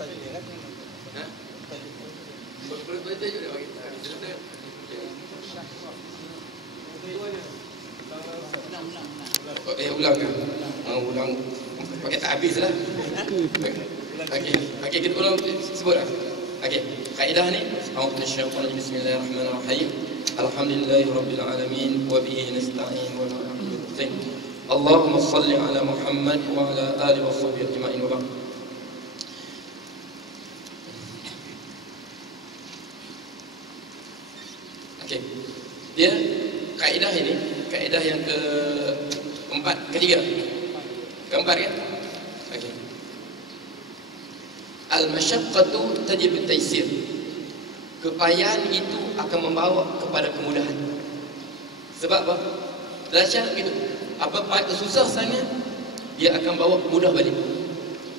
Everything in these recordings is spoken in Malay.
Ha? Betul juga dia bagi. Ulang kan? Ulang pakai tak habis lah. Okey, kita ulang sebut lah. Okey, kaedah ni Bismillahirrahmanirrahim. Alhamdulillahirabbil alamin wa bihi nasta'in wa la ilaha illa anta. Allahumma shalli ala Muhammad wa ala alihi wa sahbihi ajma'in wa ba'd. Okey. Dia kaedah ini, kaedah yang keempat kan? Okey. Al-masyaqqatu tajib at-taysir. Kepayahan itu akan membawa kepada kemudahan. Sebab apa? Dahsyat gitu. Apa susah sangat, dia akan bawa mudah balik.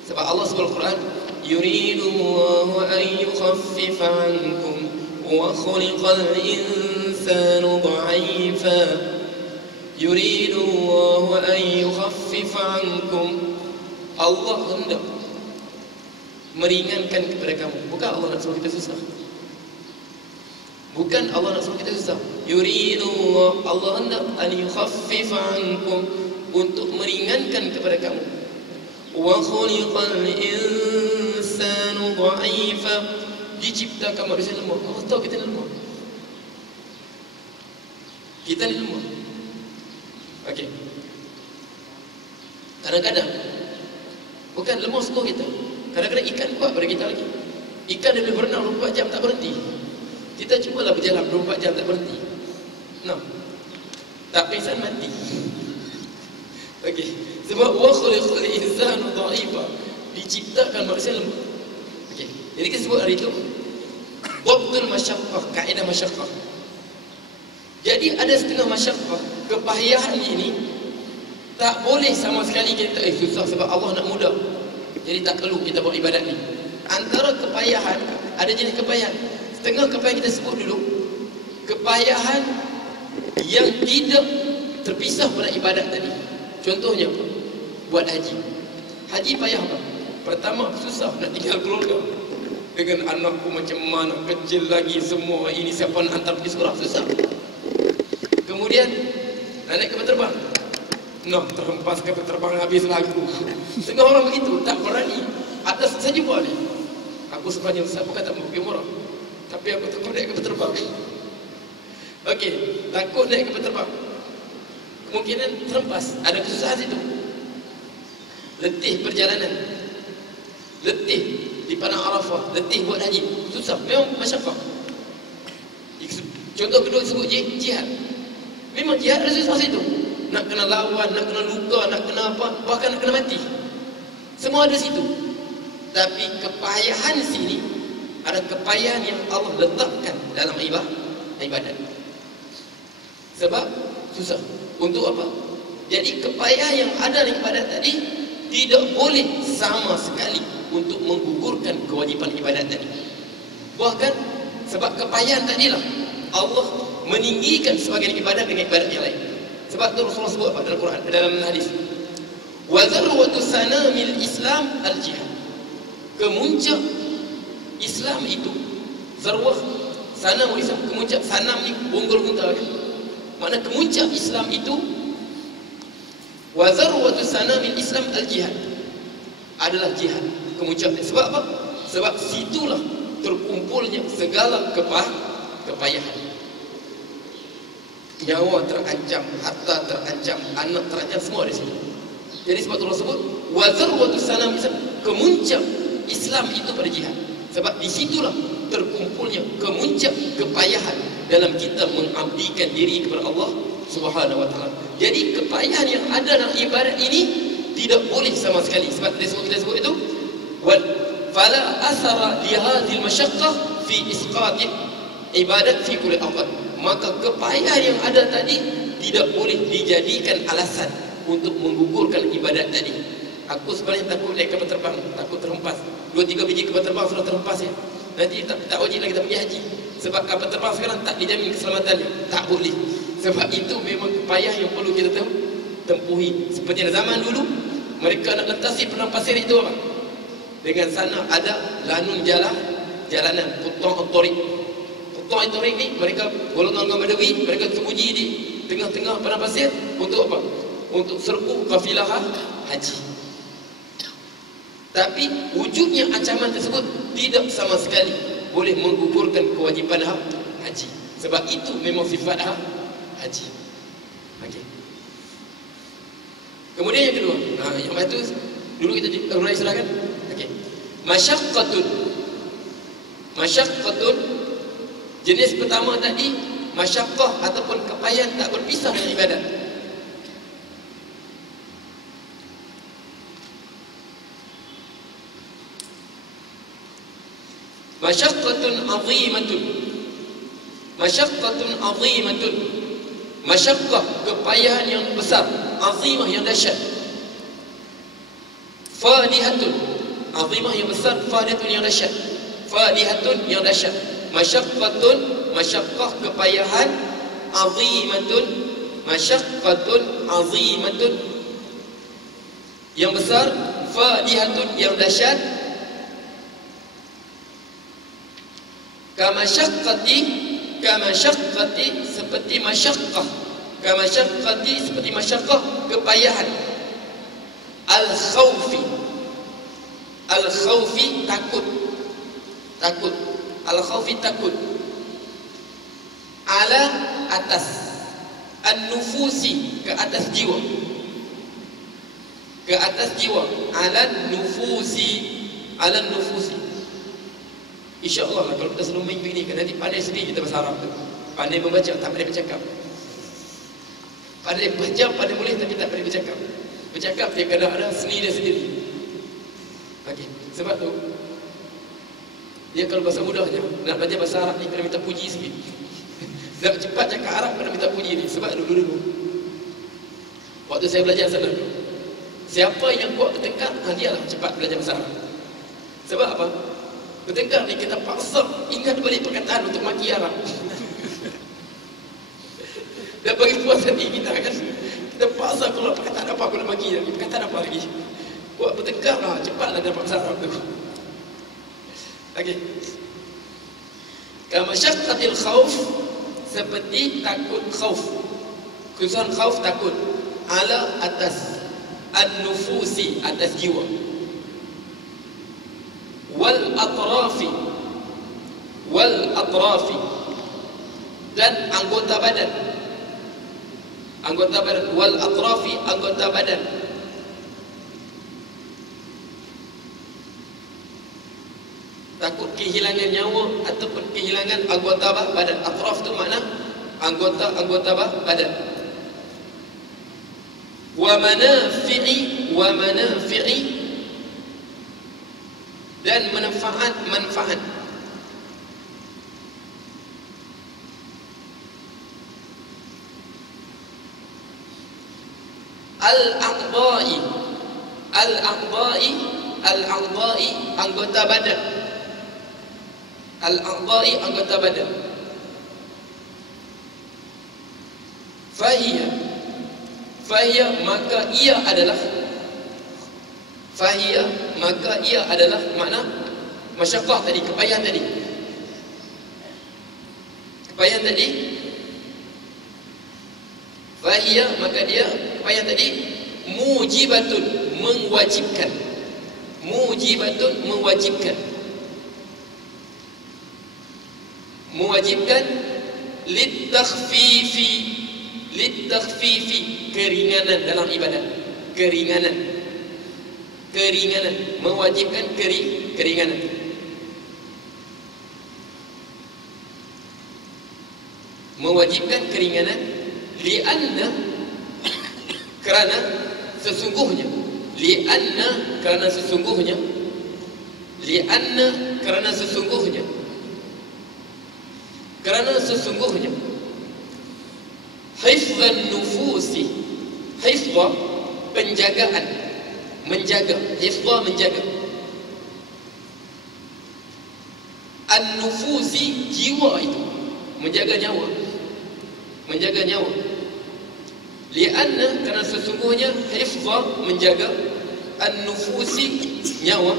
Sebab Allah sebut Al-Quran, yuridullahu an yukhaffifa 'ankum wa khuliqal insanu dha'ifa. Yuridullahu an yukhaffifa 'ankum. Allah hendak meringankan kepada kamu. Bukan Allah nak suruh kita susah. Bukan Allah nak suruh kita susah. Yuridullah, Allah hendak an yukhaffifa 'ankum, untuk meringankan kepada kamu. Wa khuliqal insanu dha'ifa, diciptakan manusia lemah. Allah tahu kita lemah. Kita ni lemah. Okey. Kadang-kadang bukan lemah semua kita. Kadang-kadang ikan kuat pada kita lagi. Ikan dia boleh berenang 24 jam tak berhenti. Kita cubalah berjalan 24 jam tak berhenti. No. Tak pingsan mati. Okey. Sebab wa khuliqal insanu dha'ifa, diciptakan manusia lemah. Okey. Jadi kita sebut hari itu dhabtul masyaqqah, kaedah masyaqqah. Jadi ada setengah masyaqqah, kepayahan ini tak boleh sama sekali kita susah sebab Allah nak mudah. Jadi tak perlu kita buat ibadat ni. Antara kepayahan, ada jenis kepayahan. Setengah kepayahan kita sebut dulu, kepayahan yang tidak terpisah pada ibadat tadi. Contohnya apa? Buat haji. Haji payah apa? Pertama, susah nak tinggal keluarga. Dengan anakku macam mana, kecil lagi semua. Ini siapa nak hantar pergi sekolah, susah. Kemudian nak naik kapal terbang. Noh, terhempas kapal terbang habis lagu. Setengah orang begitu, tak berani. Atas saja boleh. Aku sepanjang siapa kata mau pergi umrah. Tapi aku takut naik kapal terbang. Okey, takut naik kapal terbang. Kemungkinan terhempas, ada kesusahan situ. Letih perjalanan. Letih di padang Arafah, letih buat haji. Susah, memang masyaqqah. Contoh kedua sebut jihad. Memang jihad ada susah situ. Nak kena lawan, nak kena luka, nak kena apa, bahkan nak kena mati. Semua ada situ. Tapi kepayahan sini ada kepayahan yang Allah letakkan dalam ibadat. Sebab susah. Untuk apa? Jadi kepayahan yang ada dalam ibadat tadi tidak boleh sama sekali untuk menggugurkan kewajipan ibadat tadi. Bahkan sebab kepayahan tadilah Allah meninggikan sebagian ibadat dengan ibadat yang lain. Sebab tu Rasulullah sebut apa dalam Quran, dalam hadis, wa zarwatu sanamil Islam al-jihad. Kemuncak Islam itu, zarwah sanam Islam, kemuncak sanam ni bonggol unta kan. Makna kemuncak Islam itu, wa zarwatu sanamil Islam al-jihad, adalah jihad. Kemuncak. Sebab apa? Sebab situlah terkumpulnya segala kepayahan. Nyawa terancam, harta terancam, anak terancam, semua di sini. Jadi sebab Allah sebut wa zarwatu sanam Islam, kemuncak Islam itu pada jihad. Sebab di situlah terkumpulnya kemuncak kepayahan dalam kita mengabdikan diri kepada Allah Subhanahu wa taala. Jadi kepayahan yang ada dalam ibadat ini tidak boleh sama sekali. Sebab kita sebut itu wal fala asara li hadhil masyaqqah fi isqati ibadat fi kulli awqat. Maka kepayahan yang ada tadi tidak boleh dijadikan alasan untuk menggugurkan ibadat tadi. Aku sebenarnya takut naik kapal terbang, takut terhempas. 2-3 biji kapal terbang sudah terhempas ya. Nanti tak wajib lagi kita pergi haji. Sebab kapal terbang sekarang tak dijamin keselamatannya. Tak boleh. Sebab itu memang kepayahan yang perlu kita tempuhi. Seperti zaman dulu, mereka nak lentasi padang pasir itu apa? Dengan sana ada lanun jalanan, Quttan Tariq. Quttan Tariq ni mereka golongan Badawi, mereka sembunyi di tengah-tengah padang pasir untuk apa? Untuk serbu kafilah haji. Tapi wujudnya ancaman tersebut tidak sama sekali boleh menggugurkan kewajipan haji. Sebab itu memang sifat haji. Okey. Kemudian yang kedua, yang itu dulu kita urai silakan. Okey. Masyaqqatun jenis pertama tadi, masyaqqah ataupun kepayahan tak berpisah dengan ibadat. Masyaqqatun azimatun. Masyaqqah, kepayahan yang besar, azimah yang dahsyat. Fadihatun, azimah yang besar, fadihatun yang dahsyat. Fadihatun yang dahsyat. Masyaqqatun, masyaqqah kepayahan, azimatun, masyaqqatun azimatun yang besar, fadihatun yang dahsyat. Kamasyaqqati seperti masyaqqah, kamasyaqqati seperti masyaqqah kepayahan. Al-khawfi takut, al-khawfi takut. Ala atas, an-nufusi ke atas jiwa, ke atas jiwa. Ala nufusi, InsyaAllah lah, kalau kita selalu minggu ini kan nanti pandai sendiri kita bahasa Arab tu. Pandai membaca, tak pandai bercakap. Pandai baca, pandai boleh tapi tak pandai bercakap. Bercakap dia kadang ada seni dia sendiri. Okey, sebab tu dia kalau bahasa mudahnya nak belajar bahasa Arab ni kena minta puji sikit. Nak cepat cakap Arab kena minta puji ni. Sebab dulu waktu saya belajar sana, siapa yang kuat bertengkar, dialah cepat belajar bahasa Arab. Sebab apa? Bertengkar ni kita paksa ingat balik perkataan untuk maki Arab. Dan bagi puas hati kita kan, kita paksa kalau perkataan apa aku nak maki lagi, perkataan apa lagi. Buat bertengkar lah, cepatlah dapat bahasa Arab tu. Okey. Kamasyaqqatil khauf, seperti takut khauf. Kesusahan khauf takut. Ala atas, an-nufusi atas jiwa. Wal atrafi dan anggota badan. Wal atrafi, anggota badan. Takut kehilangan nyawa ataupun kehilangan anggota badan. Atraf tu makna anggota badan. Wa manafi'i dan manfaat. Al-a'dha'i anggota badan. Al-a'dha'i anggota badan. Fahiyya maka ia adalah makna masyaqqah tadi, kepayahan tadi. Fahiyya maka dia, kepayahan tadi, mujibatun mewajibkan. Litakhfifi keringanan dalam ibadat. Keringanan mewajibkan keringanan. Kerana sesungguhnya hifzan nufusi, hifzah penjagaan, menjaga, hifzah menjaga, an-nufusi jiwa itu, menjaga nyawa. Lianna kerana sesungguhnya hifzah menjaga, an-nufusi nyawa,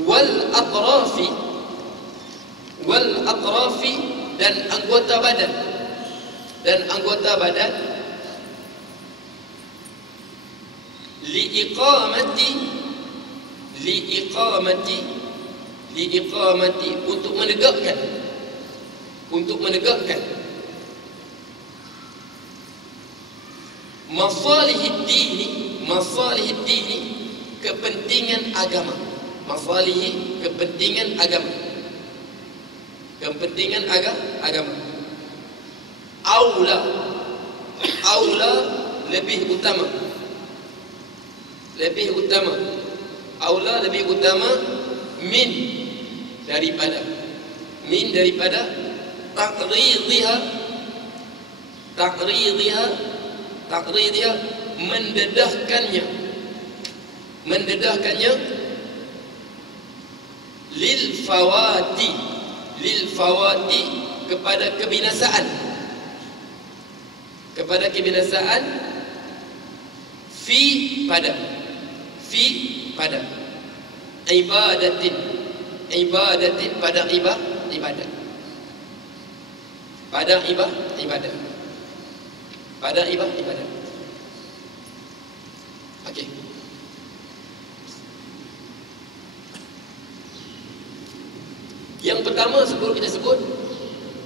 wal atrafi dan anggota badan liiqamati untuk menegakkan masalihid dini kepentingan agama, kepentingan agama. Aula lebih utama min daripada taqridhiha mendedahkannya lil fawati kepada kebinasaan fi pada ibadatin pada ibadat okey. Yang pertama sebelum kita sebut,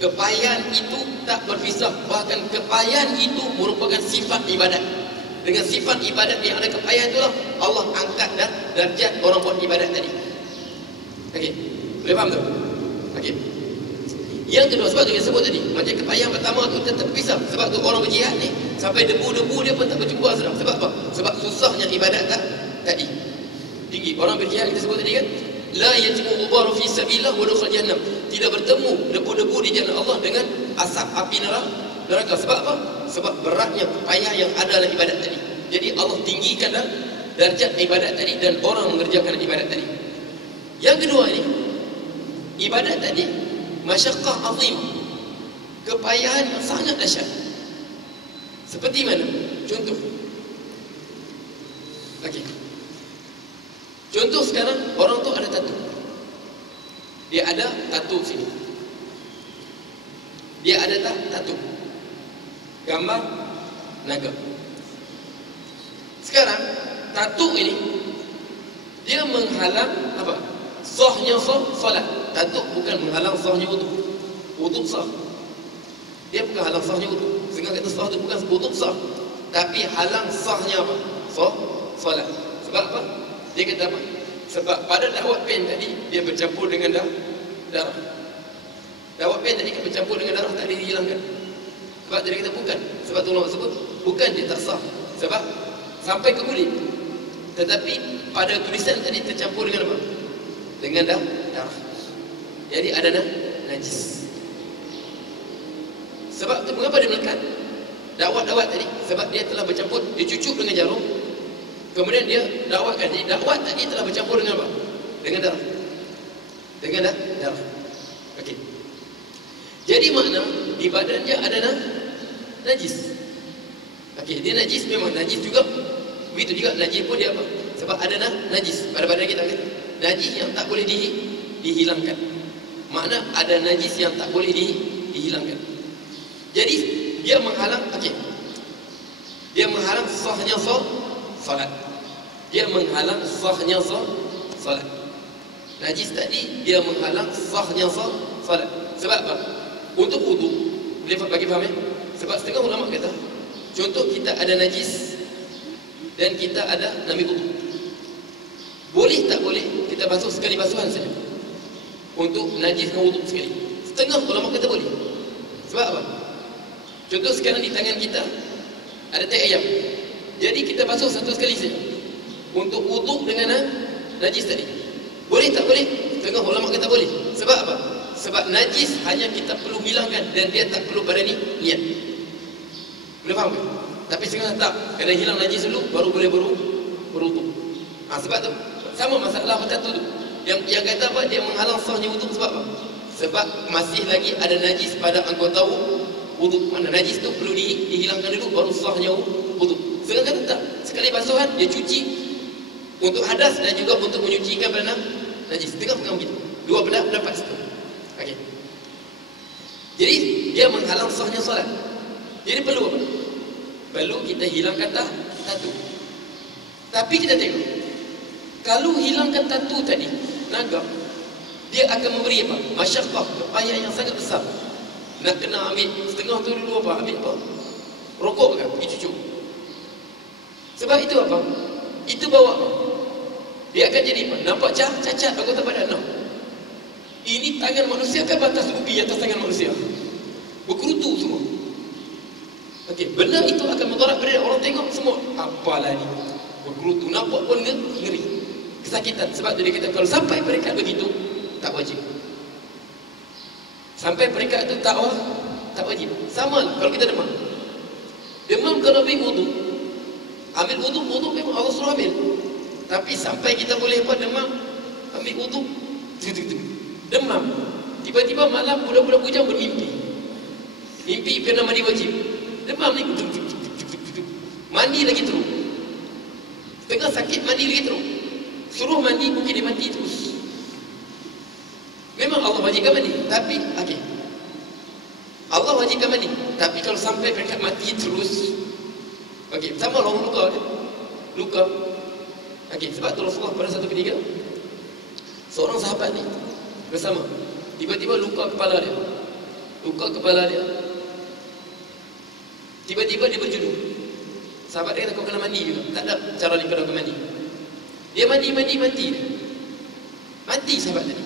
kepayahan itu tak berpisah, bahkan kepayahan itu merupakan sifat ibadat. Dengan sifat ibadat yang ada kepayahan itulah Allah angkat dah darjat orang buat ibadat tadi. Okey, boleh faham tak? Okey. Yang kedua, sebab tu kita sebut tadi, macam kepayahan pertama tu tetap pisah. Sebab tu orang berjihad ni sampai debu-debu dia pun tak berjumpa sedang. Sebab apa? Sebab susahnya ibadat tadi tinggi. Orang berjihad kita sebut tadi kan, la yajibu ghubaru fi sabilillah wa dukhul jahannam. Tidak bertemu debu-debu di jalan Allah dengan asap api neraka. Sebab apa? Sebab beratnya payah yang ada dalam ibadat tadi. Jadi Allah tinggikan darjat ibadat tadi dan orang mengerjakan ibadat tadi. Yang kedua ni, ibadat tadi masyaqqah azim, kepayahan yang sangat dahsyat. Seperti mana? Contoh. Okey. Contoh sekarang orang tu ada tattoo. Dia ada tattoo sini. Dia ada tattoo gambar naga. Sekarang tattoo ini dia menghalang apa? Sahnya solat. Tattoo bukan menghalang sahnya wudu. Wudu sah. Dia bukan halang sahnya wudu. Sehingga kata sah itu bukan wudu sah, tapi halang sahnya apa? Solat. Sebab apa? Dia kata apa? Sebab pada dawat pen tadi dia bercampur dengan darah. Dawat pen tadi kan bercampur dengan darah, tak dihilangkan. Sebab dia kata bukan. Sebab tu ulama sebut bukan dia tak sah. Sebab sampai ke kulit. Tetapi pada tulisan tadi tercampur dengan apa? Dengan darah. Jadi ada najis. Sebab tu mengapa dia melekat dakwat tadi? Sebab dia telah bercampur, dia cucuk dengan jarum. Kemudian dia dakwatkan. Jadi dakwat tadi telah bercampur dengan apa? Dengan darah. Dengan darah. Okey. Jadi makna di badannya ada najis. Okey, dia najis, memang najis juga. Begitu juga najis pun dia apa? Sebab ada najis pada badan kita kan. Najis yang tak boleh dihilangkan. Makna ada najis yang tak boleh dihilangkan. Jadi dia menghalang, okey. Dia menghalang sahnya salat. Dia menghalang sahnya salat. Najis tadi dia menghalang sahnya salat. Sebab apa? Untuk wudu, boleh bagi faham ya? Sebab setengah ulama kata, contoh kita ada najis dan kita ada nak ambil wudu. Boleh tak boleh kita basuh sekali basuhan saja untuk najiskan wudu sekali? Setengah ulama kata boleh. Sebab apa? Contoh sekarang di tangan kita ada tai ayam. Jadi kita basuh satu sekali saja untuk wudu dengan najis tadi. Boleh tak boleh? Setengah ulama kata boleh. Sebab apa? Sebab najis hanya kita perlu hilangkan dan dia tak perlu pada niat. Boleh faham ke? Tapi setengah tak, kena hilang najis dulu baru boleh berwudu. Sebab tu sama masalah macam tu. Yang kata apa? Dia menghalang sahnya wudu sebab apa? Sebab masih lagi ada najis pada anggota wudu. Mana najis tu perlu dihilangkan dulu baru sahnya wudu. Sedangkan tak, sekali basuhan dia cuci untuk hadas dan juga untuk menyucikan najis. Tengok pegang begitu. Dua pendapat situ. Okey. Jadi dia menghalang sahnya solat. Jadi perlu apa? Perlu kita hilangkan tatu. Tapi kita tengok, kalau hilangkan tatu tadi, naga, dia akan memberi apa? Masyaqqah, payah yang sangat besar. Nak kena ambil setengah tu dulu apa? Ambil apa? Rokok kan? Pergi cucuk. Sebab itu apa? Itu bawa apa? Dia akan jadi apa? Nampak cacat anggota badan. No. Ini tangan manusia kan batas ubi atas tangan manusia. Berkerutu semua. Okey, benda itu akan mudarat pada orang tengok semua. Apalah ni? Berkerutu, nampak pun ngeri. Kesakitan. Sebab dia kata kalau sampai peringkat begitu, tak wajib. Sampai peringkat itu tak wajib. Sama lah kalau kita demam. Demam kalau ambil wudu memang Allah suruh ambil. Tapi sampai kita boleh apa demam, ambil wudu, demam. Tiba-tiba malam budak-budak bujang bermimpi. Mimpi kena mandi wajib. Demam ni, mandi lagi terus. Tengah sakit mandi lagi terus. Suruh mandi mungkin dia mati terus. Memang Allah wajibkan mandi, tapi okey. Allah wajibkan mandi, tapi kalau sampai peringkat mati terus, okey, sama orang luka kan? Luka. Okey, sebab tu Rasulullah pada satu ketika seorang sahabat ni bersama, tiba-tiba luka kepala dia. Tiba-tiba dia berjudul. Sahabat dia kata kau kena mandi juga. Tak ada cara ni kena mandi. Dia mati. Mati sahabat tadi.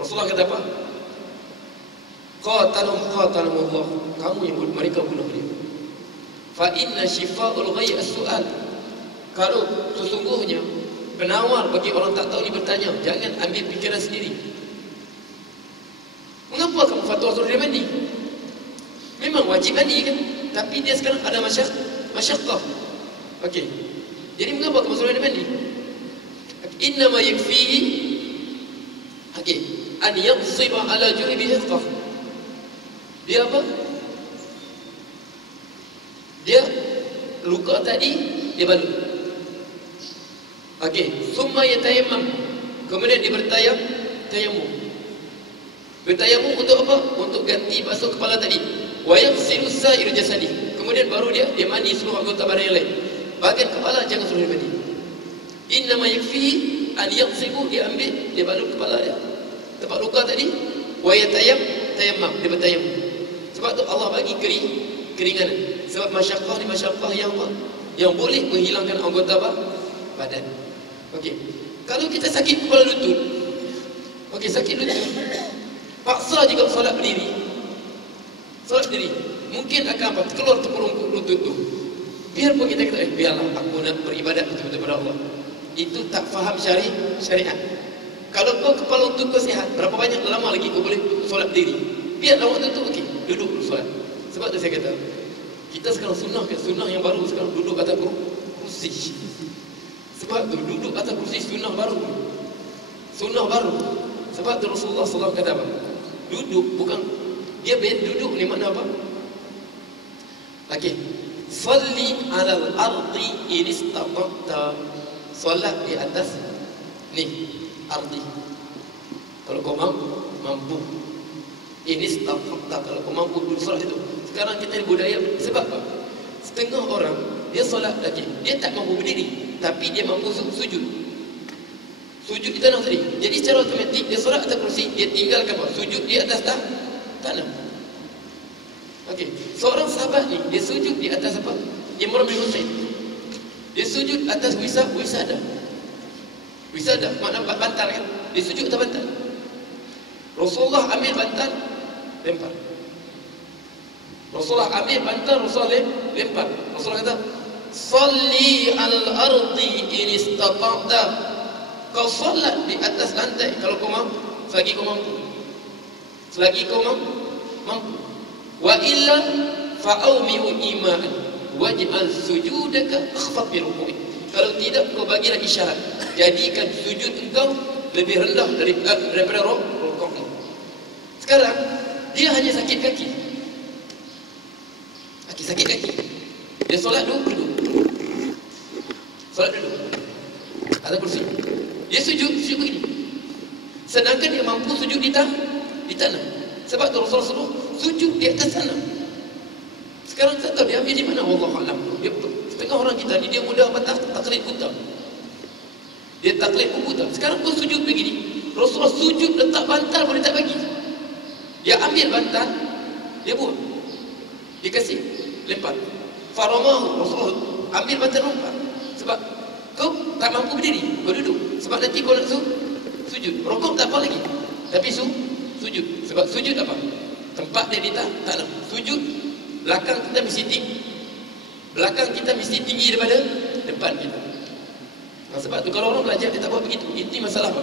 Rasulullah kata apa? Qatalahumullah. Kamu yang mereka bunuh dia. Fa inna shifa'ul ghayy as-su'al. Kalau sesungguhnya penawar bagi orang tak tahu ni bertanya, jangan ambil fikiran sendiri. Mengapa kamu fatwa suruh dia mandi? Memang wajib mandi kan? Tapi dia sekarang ada masyaqqah. Okey. Jadi mengapa kamu suruh dia mandi? Innama yakfihi okey, an yaghsiba ala juhibi hifqah. Dia apa? Dia luka tadi, dia balut. Okey, summa yatayammam. Kemudian dia bertayamum. Bertayamum untuk apa? Untuk ganti basuh kepala tadi. Wa yaghsilu sa'ir jasadi. Kemudian baru dia mandi seluruh anggota badan yang lain. Bahagian kepala jangan suruh dia mandi. Innama yakfihi an yaghsibu, dia ambil, dia balut kepala dia. Tempat luka tadi, wa yatayammam, dia bertayamum. Sebab tu Allah bagi keringanan. Sebab masyaqqah ni masyaqqah yang boleh menghilangkan anggota badan. Okey. Kalau kita sakit kepala lutut. Okey, sakit lutut. Paksa juga solat berdiri. Mungkin akan apa? Keluar tempurung lutut tu. Biarpun kita kata, biarlah aku nak beribadat betul-betul kepada Allah. Itu tak faham syariat. Kalau kau kepala lutut kau sihat, berapa banyak lama lagi kau boleh solat berdiri? Biarlah waktu tu okey, duduk solat. Sebab tu saya kata, kita sekarang sunnah yang baru sekarang duduk atas kursi. Sebab tu duduk atas kursi sunnah baru. Sebab tu Rasulullah SAW kata apa? Duduk bukan dia duduk ni makna apa? Okey. Salli 'alal ardi in istata'ta. Solat di atas ni ardi. Kalau kau mampu. Ini istata'ta, kalau kau mampu duduk solat itu. Sekarang kita budaya sebab apa? Setengah orang dia solat lagi, dia tak mampu berdiri, tapi dia mampu sujud. Sujud di tanah tadi. Jadi secara otomatik dia solat atas kursi, dia tinggalkan apa? Sujud di atas tanah. Okey, seorang sahabat ni dia sujud di atas apa? Imran bin Husain. Dia sujud atas wisada. Wisada makna bantal kan? Dia sujud atas bantal. Rasulullah ambil bantal, lempar. Rasulullah lempar. Rasulullah kata, "Salli 'alal ardi in istata'ta." Kau solat di atas lantai kalau kau mampu, selagi kau mampu. Wa illa fa'aumihu iman waj'al sujudaka akhfat bi ruku'i. Kalau tidak kau bagilah isyarat, jadikan sujud engkau lebih rendah daripada rukuk. Sekarang dia hanya sakit kaki. Sakit kaki. Dia solat duduk. Ada kursi. Dia sujud begini. Sedangkan dia mampu sujud di tanah. Sebab tu Rasulullah sujud di atas tanah. Sekarang tak tahu dia ambil di mana, wallahu a'lam. Dia setengah orang kita ni dia mudah patah taklid buta. Dia taklid pun buta. Sekarang kau sujud begini. Rasulullah sujud letak bantal pun dia tak bagi. Dia ambil bantal, dia buang. Dia kasih, lempar. Faramahu, Rasulullah ambil bantal lempar. Sebab kau tak mampu berdiri, kau duduk. Sebab nanti kau nak sujud. Rokok tak apa lagi. Tapi sujud. Sebab sujud apa? Tempat dia di tanah. Sujud, belakang kita mesti tinggi. Belakang kita mesti tinggi daripada depan kita. Nah, sebab tu kalau orang belajar dia tak buat begitu. Ini masalah apa?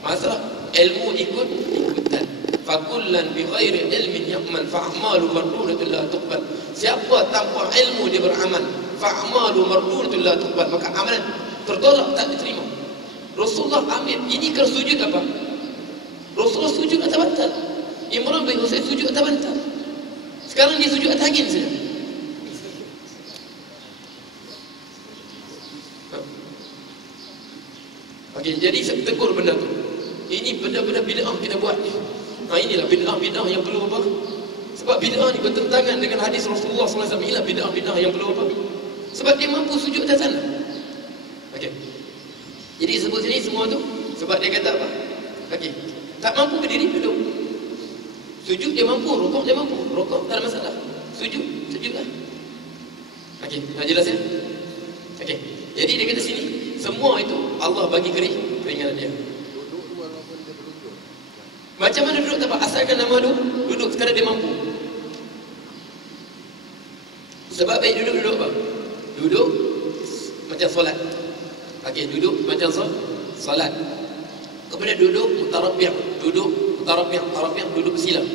Masalah ilmu ikutan. Fakullan bi ghairi ilmin ya'mal fa'amalu mardudatun la tuqbal. Siapa tanpa ilmu dia beramal, fa'amalu mardudatun la tuqbal, maka amalan tertolak, tak diterima. Rasulullah ambil. Ini kalau sujud apa? Rasulullah sujud atas bantal. Imran bin Husain sujud atas bantal. Sekarang dia sujud atas angin saja. Okey, jadi saya tegur benda tu. Ini benda-benda bid'ah kita buat ni. Inilah bid'ah yang perlu apa? Sebab bid'ah ni bertentangan dengan hadis Rasulullah SAW. Inilah bid'ah yang perlu apa? Sebab dia mampu sujud atas sana. Okey. Jadi sebut sini semua tu sebab dia kata apa? Okey. Tak mampu berdiri, duduk. Sujud dia mampu, rukuk dia mampu. Rukuk tak ada masalah. Sujudlah. Okey, nak jelas ya? Okey. Jadi dia kata sini, semua itu Allah bagi keringanan dia. Macam mana duduk tak apa? Asalkan nama duduk sekadar dia mampu. Sebab baik duduk apa? Duduk macam solat. Okey, duduk macam solat. Kemudian duduk mutarabbi', duduk bersilam.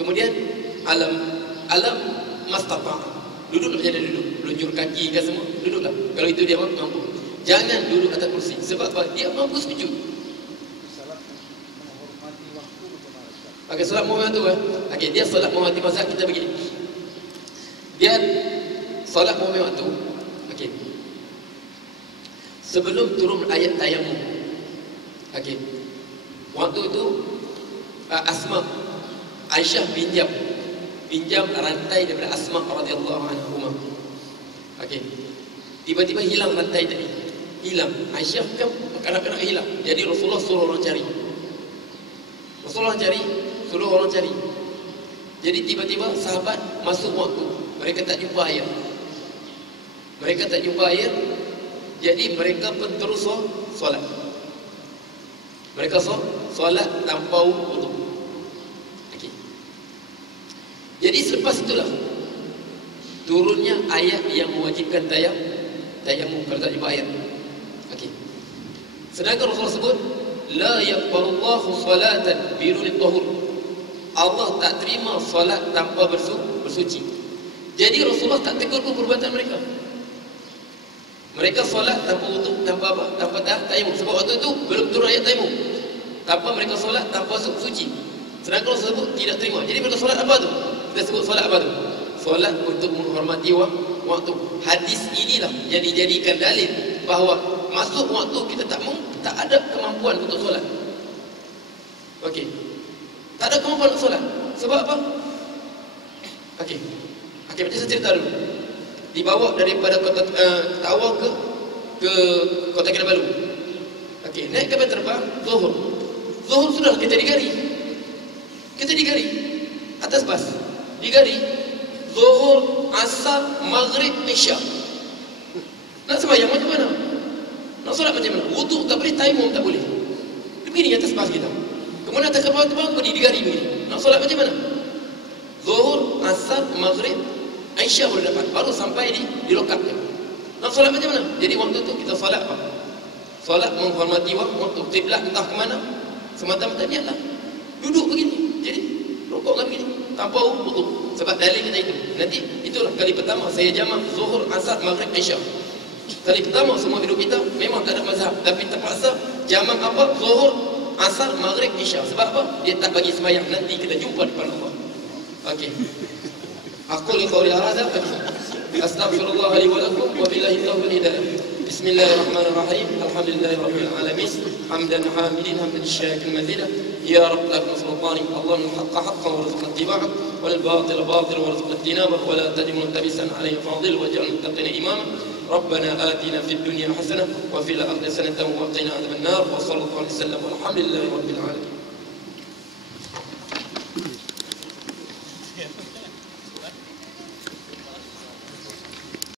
Kemudian alam mastata'. Duduk macam mana duduk? Luncur kaki ke semua, duduklah. Kalau itu dia mampu. Jangan duduk atas kursi. Sebab apa? Dia mampu sujud. Okey, solat menghormati waktu. Okey, dia solat menghormati masa kita begini. Dia solat menghormati waktu. Okey. Sebelum turun ayat tayamum. Okey. Waktu itu Asma Aisyah pinjam rantai daripada Asma radhiyallahu anha. Okey. Tiba-tiba hilang rantai tadi. Hilang. Aisyah kan kadang-kadang hilang. Jadi Rasulullah suruh orang cari. Suruh orang cari. Jadi tiba-tiba sahabat masuk waktu. Mereka tak jumpa air. Jadi mereka pun terus solat. Mereka solat tanpa wudu. Okey. Jadi selepas itulah turunnya ayat yang mewajibkan tayamum kalau tak jumpa air. Okey. Sedangkan Rasulullah sebut la yaqbalullahu salatan biduni tahur. Allah tak terima solat tanpa bersuci. Jadi Rasulullah tak tegur pun perbuatan mereka. Mereka solat tanpa wudu, tanpa apa? Tanpa tayamum. Sebab waktu itu belum turun ayat tayamum. Tanpa mereka solat tanpa suci. Sedangkan Rasulullah sebut tidak terima. Jadi mereka solat apa tu? Kita sebut solat apa tu? Solat untuk menghormati waktu. Hadis inilah yang dijadikan dalil bahawa masuk waktu kita tak ada kemampuan untuk solat. Okey. Tak ada kemampuan untuk solat. Sebab apa? Okey, macam saya cerita dulu. Dibawa daripada kota Tawau ke Kota Kinabalu. Okey, naik kapal terbang Zuhur. Zuhur sudah kita digari. Atas bas. Digari Zuhur, Asar, Maghrib, Isya. Nak sembahyang macam mana? Nak solat macam mana? Wudu tak boleh, tayamum tak boleh. Begini atas bas kita. Kemudian atas kapal terbang digari begini. Nak solat macam mana? Zuhur, Asar, Maghrib, Aisyah boleh dapat. Baru sampai di lokap dia. Nak solat macam mana? Jadi waktu tu kita solat apa? Solat menghormati waktu. Qiblat entah ke mana. Semata-mata niatlah. Duduk begini. Jadi rukuklah begini. Tanpa wudu. Sebab dalil kita itu. Nanti itulah kali pertama saya jamak Zuhur, Asar, Maghrib, Aisyah. Kali pertama semua hidup kita memang tak ada mazhab. Tapi terpaksa jamak apa? Zuhur, Asar, Maghrib, Isya. Sebab apa? Dia tak bagi sembahyang. Nanti kita jumpa depan Allah. Okey. Aku li qouli hadza. Astaghfirullah li wa lakum wa billahi taufiq hidayah. بسم الله الرحمن الرحيم الحمد لله رب العالمين حمدا حامدين حمدا الشاكر المزيدا يا رب لك سلطاني اللهم الحق حقا وارزقنا اتباعه والباطل باطلا وارزقنا اجتنابه ولا تجعل ملتبسا عليه فاضل واجعل المتقين اماما ربنا آتنا في الدنيا حسنه وفي الاخره حسنه وقنا عذاب النار وصلى الله عليه وسلم والحمد لله رب العالمين.